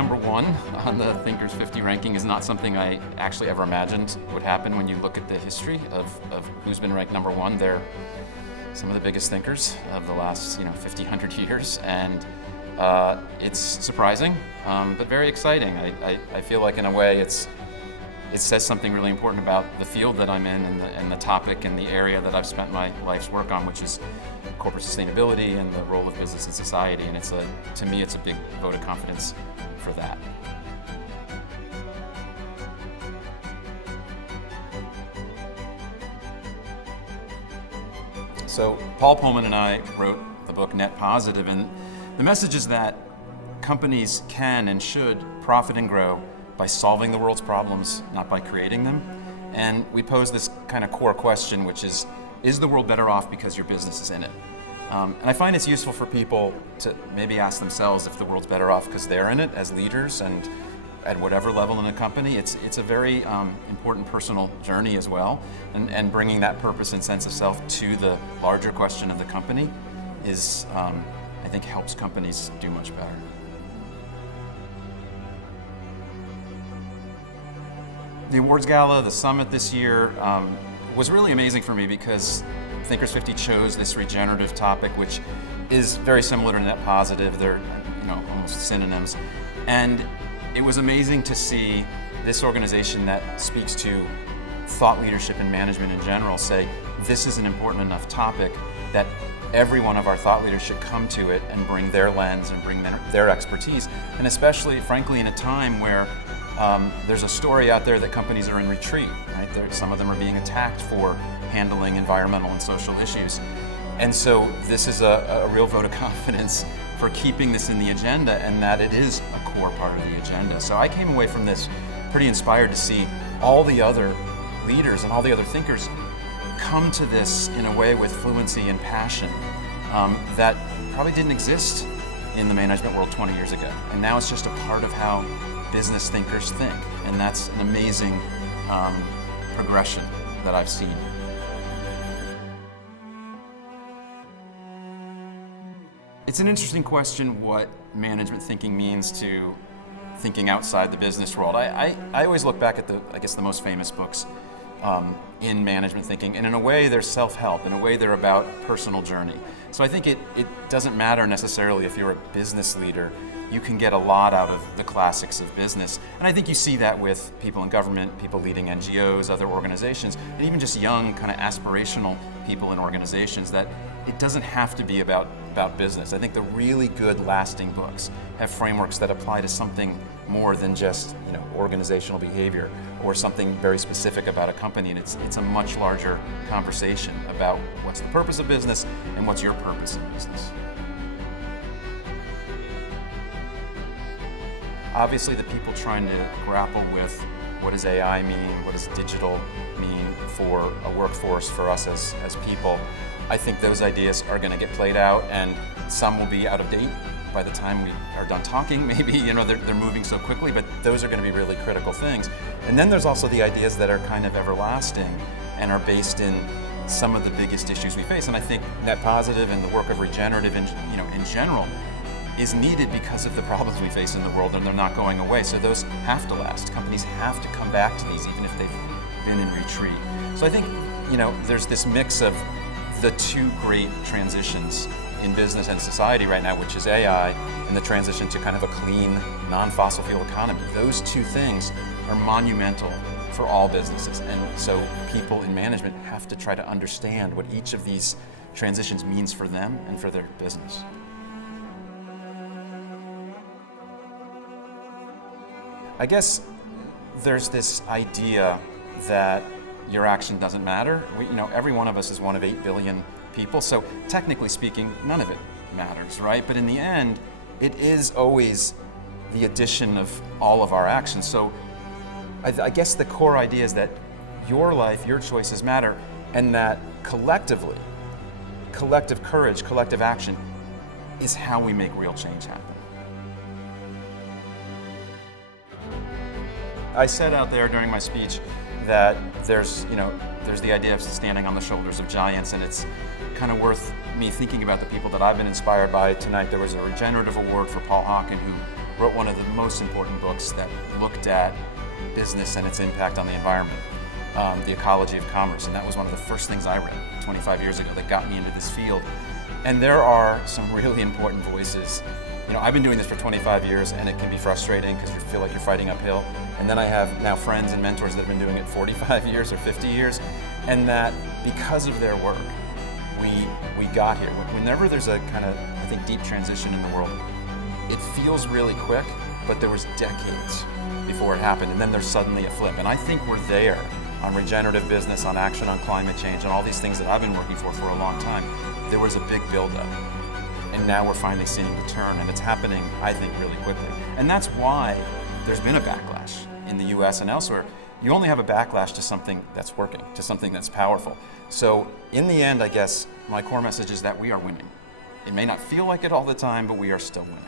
number one on the Thinkers 50 ranking is not something I actually ever imagined would happen when you look at the history of who's been ranked number one. They're some of the biggest thinkers of the last 50, 100 years, and it's surprising, but very exciting. I feel like in a way it says something really important about the field that I'm in and the topic and the area that I've spent my life's work on, which is corporate sustainability and the role of business in society. And to me, it's a big vote of confidence for that. So Paul Polman and I wrote the book Net Positive, and the message is that companies can and should profit and grow by solving the world's problems, not by creating them. And we pose this kind of core question, which is the world better off because your business is in it? And I find it's useful for people to maybe ask themselves if the world's better off because they're in it as leaders and at whatever level in a company. It's a very important personal journey as well. And bringing that purpose and sense of self to the larger question of the company is, I think, helps companies do much better. The awards gala, the summit this year, was really amazing for me because Thinkers 50 chose this regenerative topic, which is very similar to Net Positive. They're almost synonyms. And it was amazing to see this organization that speaks to thought leadership and management in general say, this is an important enough topic that every one of our thought leaders should come to it and bring their lens and bring their expertise. And especially, frankly, in a time where there's a story out there that companies are in retreat, right? Some of them are being attacked for handling environmental and social issues. And so this is a real vote of confidence for keeping this in the agenda and that it is a core part of the agenda. So I came away from this pretty inspired to see all the other leaders and all the other thinkers come to this in a way with fluency and passion that probably didn't exist in the management world 20 years ago. And now it's just a part of how business thinkers think. And that's an amazing progression that I've seen. It's an interesting question what management thinking means to thinking outside the business world. I always look back at the most famous books in management thinking, and in a way they're self-help, in a way they're about personal journey. So I think it doesn't matter necessarily if you're a business leader. You can get a lot out of the classics of business. And I think you see that with people in government, people leading NGOs, other organizations, and even just young, kind of aspirational people in organizations, that it doesn't have to be about business. I think the really good, lasting books have frameworks that apply to something more than just organizational behavior or something very specific about a company. And it's a much larger conversation about what's the purpose of business and what's your purpose in business. Obviously, the people trying to grapple with what does AI mean, what does digital mean for a workforce, for us as people, I think those ideas are going to get played out, and some will be out of date by the time we are done talking. Maybe they're moving so quickly, but those are going to be really critical things. And then there's also the ideas that are kind of everlasting and are based in some of the biggest issues we face. And I think Net Positive and the work of regenerative in general is needed because of the problems we face in the world, and they're not going away. So those have to last. Companies have to come back to these even if they've been in retreat. So I think there's this mix of the two great transitions in business and society right now, which is AI and the transition to kind of a clean, non-fossil fuel economy. Those two things are monumental for all businesses. And so people in management have to try to understand what each of these transitions means for them and for their business. I guess there's this idea that your action doesn't matter. Every one of us is one of 8 billion people, so technically speaking, none of it matters, right? But in the end, it is always the addition of all of our actions. So I guess the core idea is that your life, your choices matter, and that collectively, collective courage, collective action is how we make real change happen. I said out there during my speech that there's the idea of standing on the shoulders of giants, and it's kind of worth me thinking about the people that I've been inspired by tonight. There was a regenerative award for Paul Hawken, who wrote one of the most important books that looked at business and its impact on the environment, The Ecology of Commerce. And that was one of the first things I read 25 years ago that got me into this field. And there are some really important voices. You know, I've been doing this for 25 years and it can be frustrating because you feel like you're fighting uphill. And then I have now friends and mentors that have been doing it 45 years or 50 years. And that because of their work, we got here. Whenever there's a kind of, I think, deep transition in the world, it feels really quick, but there was decades before it happened, and then there's suddenly a flip. And I think we're there on regenerative business, on action on climate change, and all these things that I've been working for a long time. There was a big buildup, and now we're finally seeing the turn, and it's happening, I think, really quickly. And that's why there's been a backlash in the US and elsewhere. You only have a backlash to something that's working, to something that's powerful. So in the end, I guess, my core message is that we are winning. It may not feel like it all the time, but we are still winning.